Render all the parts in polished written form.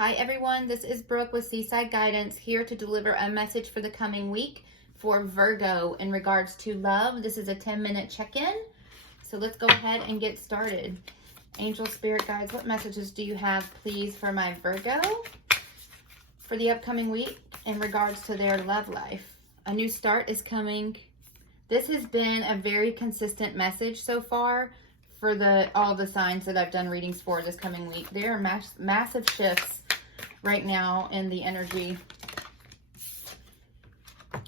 Hi everyone, this is Brooke with Seaside Guidance, here to deliver a message for the coming week for Virgo in regards to love. This is a 10-minute check-in, so let's go ahead and get started. Angel, Spirit Guides, what messages do you have, please, for my Virgo for the upcoming week in regards to their love life? A new start is coming. This has been a very consistent message so far for all the signs that I've done readings for this coming week. There are massive shifts right now in the energy.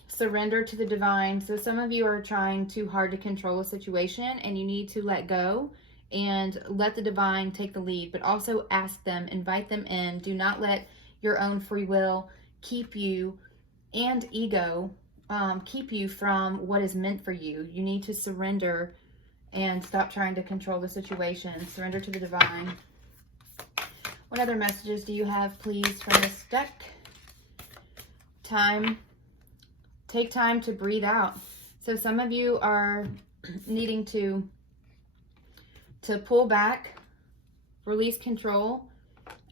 Surrender to the divine. So some of you are trying too hard to control a situation, and you need to let go and let the divine take the lead, but also ask them, invite them in. Do not let your own free will keep you, and ego keep you from what is meant for you. You need to surrender and stop trying to control the situation. Surrender to the divine. What other messages do you have, please, from this deck? Take time to breathe out. So some of you are needing to pull back, release control,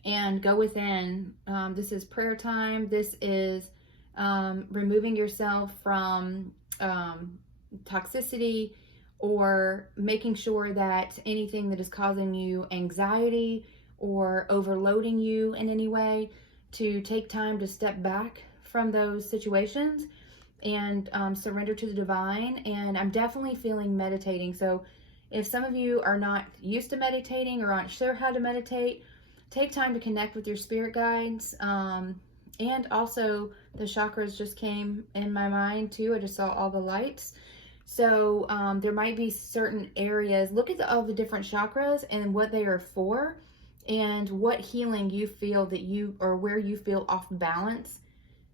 and go within. This is prayer time. This is removing yourself from toxicity, or making sure that anything that is causing you anxiety or overloading you in any way, to take time to step back from those situations and surrender to the divine. And I'm definitely feeling meditating. So if some of you are not used to meditating or aren't sure how to meditate, take time to connect with your spirit guides. And also the chakras just came in my mind too. I just saw all the lights. So there might be certain areas. Look at all the different chakras and what they are for, and what healing you feel that you, or where you feel off balance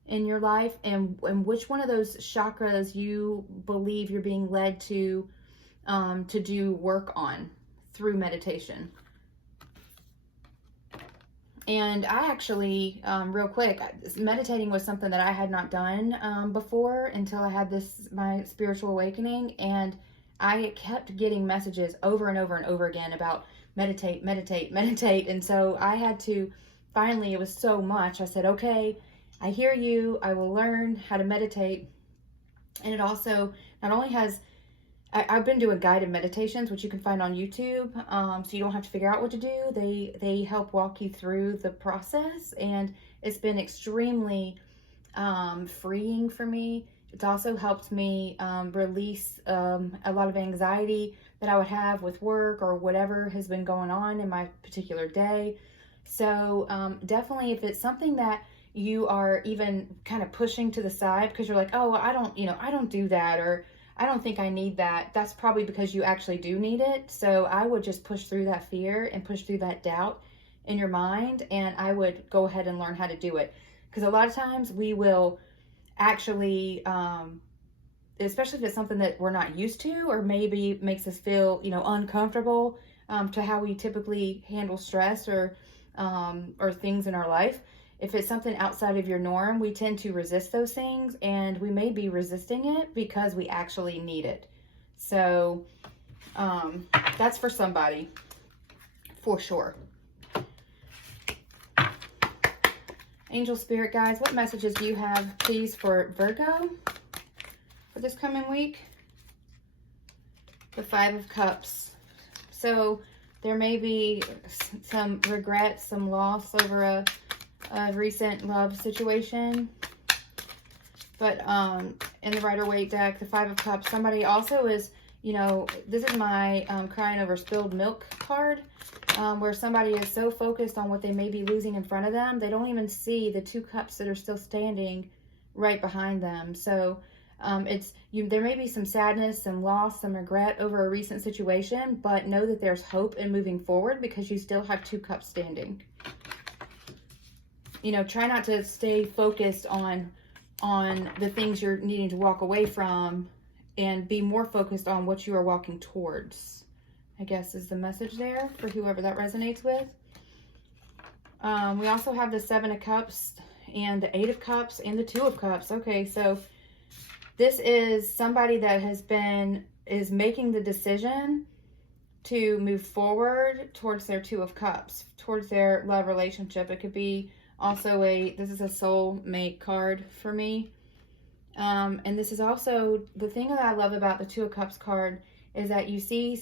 in your life, and which one of those chakras you believe you're being led to do work on through meditation. And I actually, real quick, meditating was something that I had not done before until I had my spiritual awakening. And I kept getting messages over and over and over again about meditate, meditate, meditate. And so I had to, finally, it was so much. I said, okay, I hear you. I will learn how to meditate. And it also not only has, I've been doing guided meditations, which you can find on YouTube, so you don't have to figure out what to do. They help walk you through the process, and it's been extremely freeing for me. It's also helped me release a lot of anxiety that I would have with work or whatever has been going on in my particular day. So definitely, if it's something that you are even kind of pushing to the side because you're like, oh, I don't do that, or I don't think I need that, that's probably because you actually do need it. So I would just push through that fear and push through that doubt in your mind, and I would go ahead and learn how to do it. Because a lot of times we will actually, especially if it's something that we're not used to, or maybe makes us feel, uncomfortable to how we typically handle stress or things in our life. If it's something outside of your norm, we tend to resist those things, and we may be resisting it because we actually need it. So that's for somebody, for sure. Angel, Spirit Guides, what messages do you have, please, for Virgo for this coming week? The Five of Cups. So there may be some regret, some loss over a recent love situation, but in the Rider-Waite deck, the Five of Cups, somebody also is, this is my crying over spilled milk card, where somebody is so focused on what they may be losing in front of them, they don't even see the two cups that are still standing right behind them. So there may be some sadness, some loss, some regret over a recent situation, but know that there's hope in moving forward because you still have two cups standing. Try not to stay focused on the things you're needing to walk away from, and be more focused on what you are walking towards, I guess, is the message there for whoever that resonates with. We also have the Seven of Cups and the Eight of Cups and the Two of Cups. Okay, so this is somebody that is making the decision to move forward towards their Two of Cups, towards their love relationship. It could be also this is a soulmate card for me. And this is also, the thing that I love about the Two of Cups card is that you see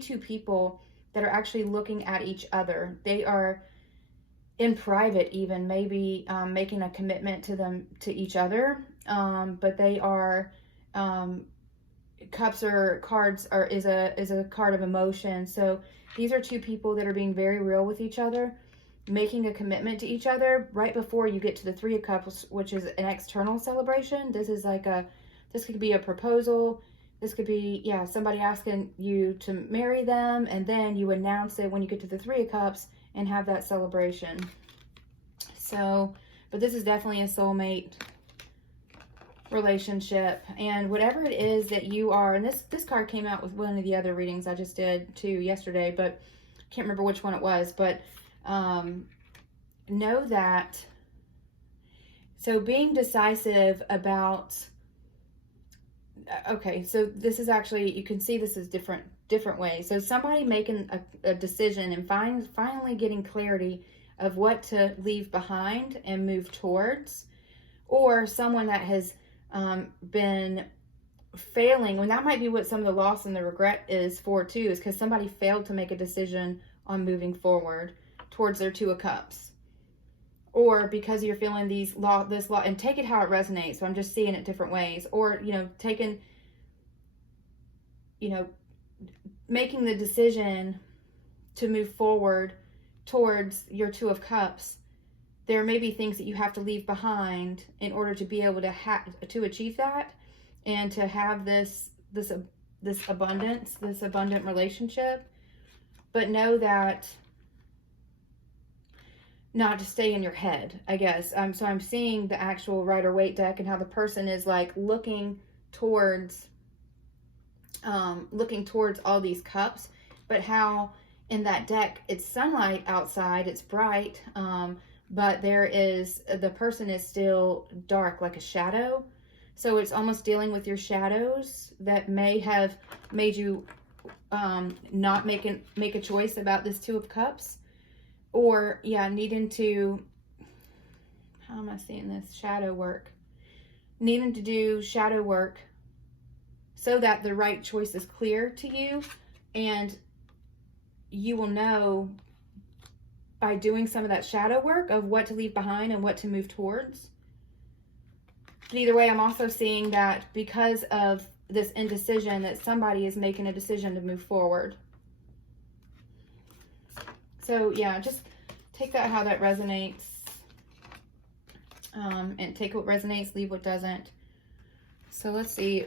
two people that are actually looking at each other. They are in private, even maybe making a commitment to each other. But they are, cups or cards is a card of emotion. So these are two people that are being very real with each other, making a commitment to each other right before you get to the Three of Cups, which is an external celebration. This is this could be a proposal. This could be, yeah, somebody asking you to marry them, and then you announce it when you get to the Three of Cups and have that celebration. So, but this is definitely a soulmate relationship, and whatever it is that you are, and this card came out with one of the other readings I just did too yesterday, but can't remember which one it was, but know that, so being decisive about, okay, so this is actually, you can see this is different ways. So somebody making a decision and finally getting clarity of what to leave behind and move towards, or someone that has been failing, and that might be what some of the loss and the regret is for too, is because somebody failed to make a decision on moving forward towards their Two of Cups, or because you're feeling this law, and take it how it resonates. So I'm just seeing it different ways, or making the decision to move forward towards your Two of Cups. There may be things that you have to leave behind in order to be able to achieve that, and to have this abundance, this abundant relationship. But know that, not to stay in your head, I guess. So I'm seeing the actual Rider-Waite deck and how the person is like looking towards all these cups, but how in that deck it's sunlight outside, it's bright, but the person is still dark, like a shadow. So it's almost dealing with your shadows that may have made you not make a choice about this Two of Cups, or needing to, how am I seeing this, shadow work, needing to do shadow work so that the right choice is clear to you, and you will know by doing some of that shadow work of what to leave behind and what to move towards. But either way, I'm also seeing that because of this indecision, that somebody is making a decision to move forward. So yeah, just take that how that resonates, and take what resonates, leave what doesn't. So let's see.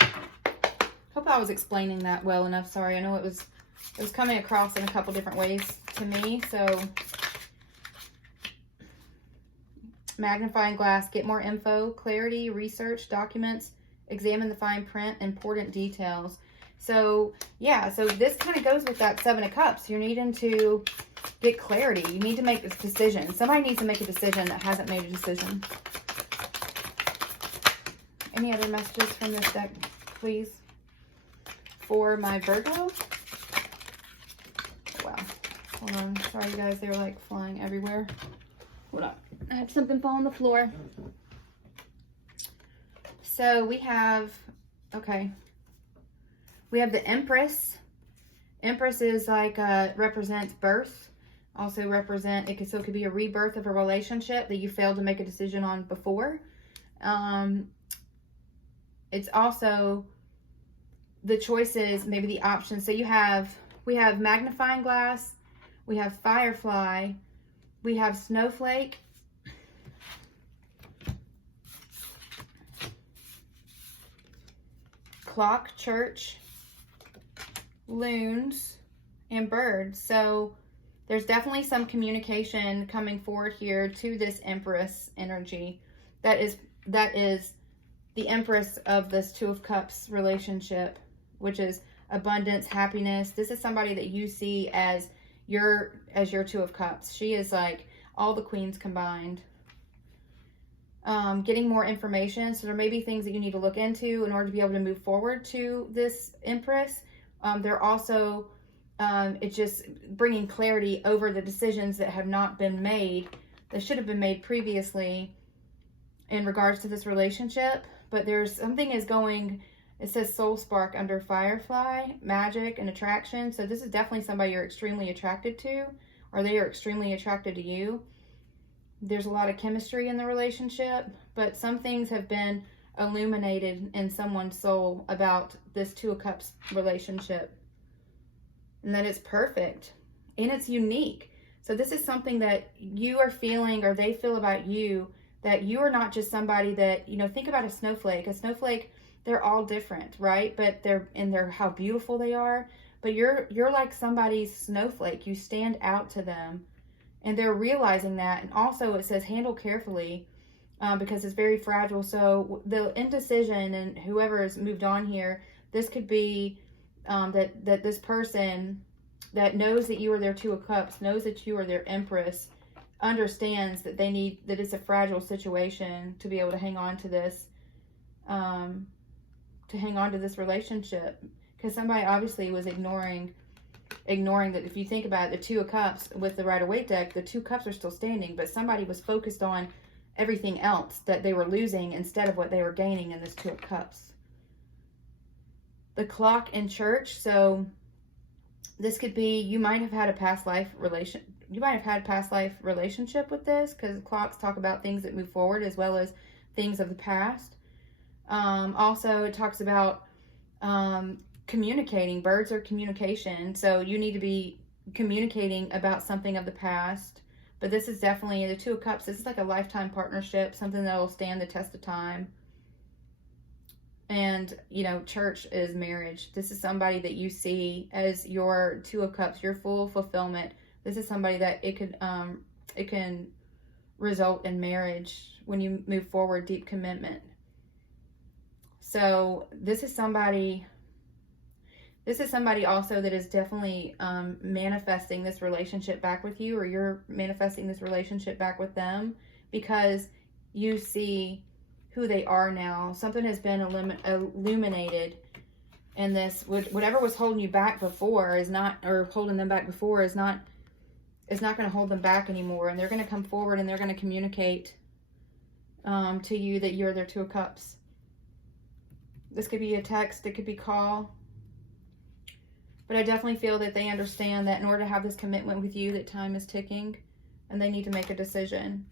Hope I was explaining that well enough. Sorry, I know it was coming across in a couple different ways to me. So magnifying glass, get more info, clarity, research, documents, examine the fine print, important details. So yeah, so this kind of goes with that Seven of Cups. You're needing to get clarity. You need to make this decision. Somebody needs to make a decision that hasn't made a decision. Any other messages from this deck, please, for my Virgo? Wow. Hold on. Sorry, you guys. They're like flying everywhere. Hold on. I had something fall on the floor. So we have, okay. We have the Empress. Empress is like, represents birth. Also so it could be a rebirth of a relationship that you failed to make a decision on before. It's also the choices, maybe the options. So we have magnifying glass, we have firefly, we have snowflake, clock, church, loons, and birds. So there's definitely some communication coming forward here to this Empress energy. That is the Empress of this Two of Cups relationship, which is abundance, happiness. This is somebody that you see as your Two of Cups. She is like all the queens combined. Getting more information. So there may be things that you need to look into in order to be able to move forward to this Empress. They're also, it's just bringing clarity over the decisions that have not been made, that should have been made previously in regards to this relationship. But there's something is going, it says soul spark under firefly, magic, and attraction. So this is definitely somebody you're extremely attracted to, or they are extremely attracted to you. There's a lot of chemistry in the relationship, but some things have been illuminated in someone's soul about this Two of Cups relationship, and that it's perfect and it's unique. So this is something that you are feeling, or they feel about you, that you are not just somebody that, you know, think about a snowflake. A snowflake, they're all different, right? But they're how beautiful they are. But you're like somebody's snowflake. You stand out to them, and they're realizing that. And also it says handle carefully, because it's very fragile. So the indecision, and whoever has moved on here, this could be that this person that knows that you are their Two of Cups, knows that you are their Empress, understands that that it's a fragile situation to be able to hang on to this, relationship. Because somebody obviously was ignoring that. If you think about it, the Two of Cups with the Rider-Waite deck, the Two Cups are still standing, but somebody was focused on everything else that they were losing instead of what they were gaining in this Two of Cups. The clock in church. So this could be, you might have had a past life relationship with this, because clocks talk about things that move forward as well as things of the past. Also, it talks about communicating. Birds are communication. So you need to be communicating about something of the past. But this is definitely the Two of Cups. This is like a lifetime partnership, something that will stand the test of time. And, you know, church is marriage. This is somebody that you see as your Two of Cups, your full fulfillment. This is somebody that it can result in marriage when you move forward, deep commitment. So this is somebody also that is definitely manifesting this relationship back with you, or you're manifesting this relationship back with them, because you see who they are now. Something has been illuminated, and this, whatever was holding you back before is not, or holding them back before is not going to hold them back anymore. And they're going to come forward and they're going to communicate to you that you're their Two of Cups. This could be a text, it could be call. But I definitely feel that they understand that in order to have this commitment with you, that time is ticking and they need to make a decision.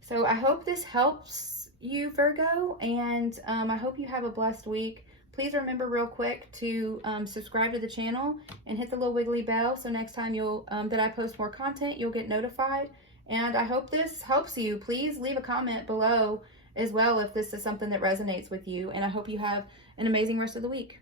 So I hope this helps you, Virgo, and I hope you have a blessed week. Please remember real quick to subscribe to the channel and hit the little wiggly bell, so next time that I post more content, you'll get notified. And I hope this helps you. Please leave a comment below as well if this is something that resonates with you, and I hope you have an amazing rest of the week.